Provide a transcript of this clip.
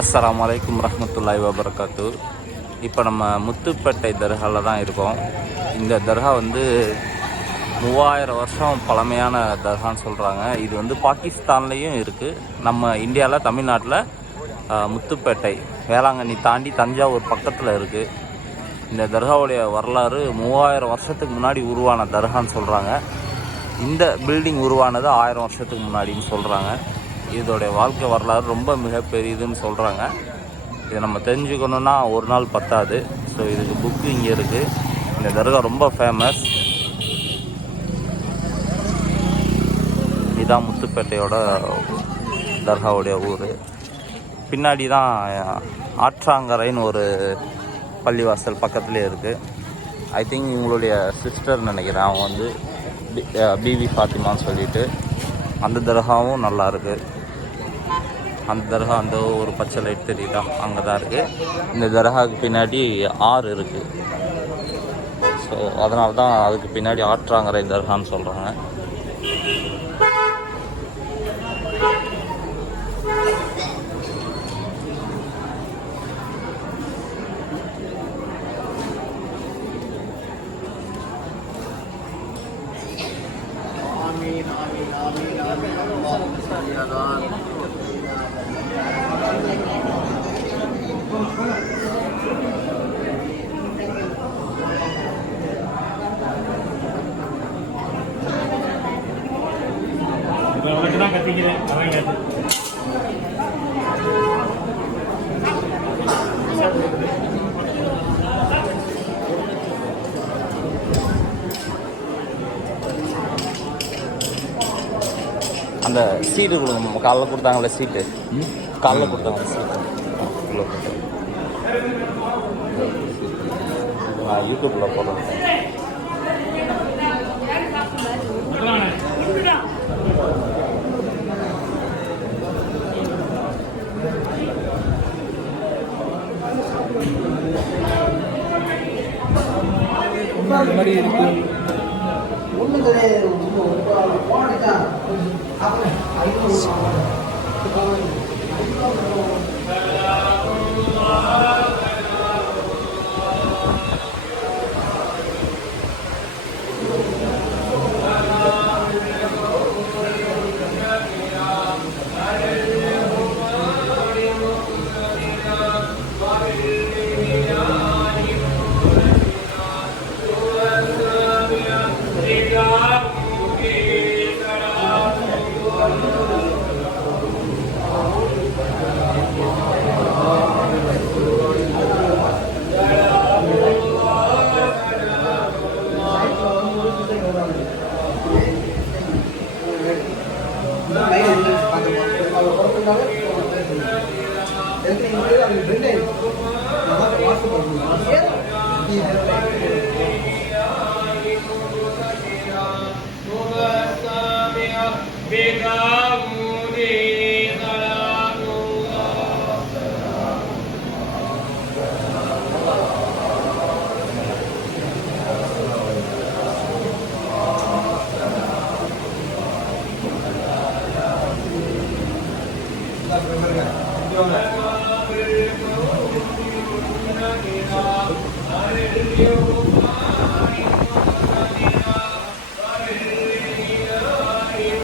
அஸ்ஸலாமு அலைக்கும் ரஹ்மத்துல்லாஹி வபரகாத்து. இப்போ நம்ம முத்துப்பேட்டை தர்காவில் தான் இருக்கோம். இந்த தர்கா வந்து 3000 வருஷம் பழமையான தர்கான்னு சொல்கிறாங்க. இது வந்து பாகிஸ்தான்லேயும் இருக்குது, நம்ம இந்தியாவில் தமிழ்நாட்டில் முத்துப்பேட்டை வேளாங்கண்ணி தாண்டி தஞ்சாவூர் பக்கத்தில் இருக்குது. இந்த தர்காவுடைய வரலாறு 3000 வருஷத்துக்கு முன்னாடி உருவான தர்கான்னு சொல்கிறாங்க. இந்த பில்டிங் உருவானது 1000 வருஷத்துக்கு முன்னாடின்னு சொல்கிறாங்க. இதோடைய வாழ்க்கை வரலாறு ரொம்ப மிகப்பெரியதுன்னு சொல்கிறாங்க. இதை நம்ம தெரிஞ்சுக்கணுன்னா ஒரு நாள் பத்தாது. ஸோ இதுக்கு புக்கு இங்கே இருக்குது. இந்த தர்கா ரொம்ப ஃபேமஸ். இதுதான் முத்துப்பேட்டையோட தர்காவுடைய ஊர். பின்னாடி தான் ஆற்றாங்கரைன்னு ஒரு பள்ளிவாசல் பக்கத்துலேயே இருக்குது. ஐ திங்க் இவங்களுடைய சிஸ்டர் நினைக்கிறேன். அவங்க வந்து பிபி ஃபாத்திமான்னு சொல்லிட்டு அந்த தர்காவும் நல்லாயிருக்கு. அந்த தர்கா அந்த ஒரு பச்சை லைட் தெரியுதா, அங்கே தான் இருக்குது. இந்த தர்காவுக்கு பின்னாடி ஆறு இருக்குது. ஸோ அதனால தான் அதுக்கு பின்னாடி ஆற்றாங்கரை தர்கான்னு சொல்கிறாங்க. அந்த சீட்டு கொடுங்க. காலைல கொடுத்தாங்களே சீட்டு, காலைல கொடுத்தாங்க சீட்டு. நான் யூடியூப்பில் போடுறேன். மாதிரி இருக்கு. Bega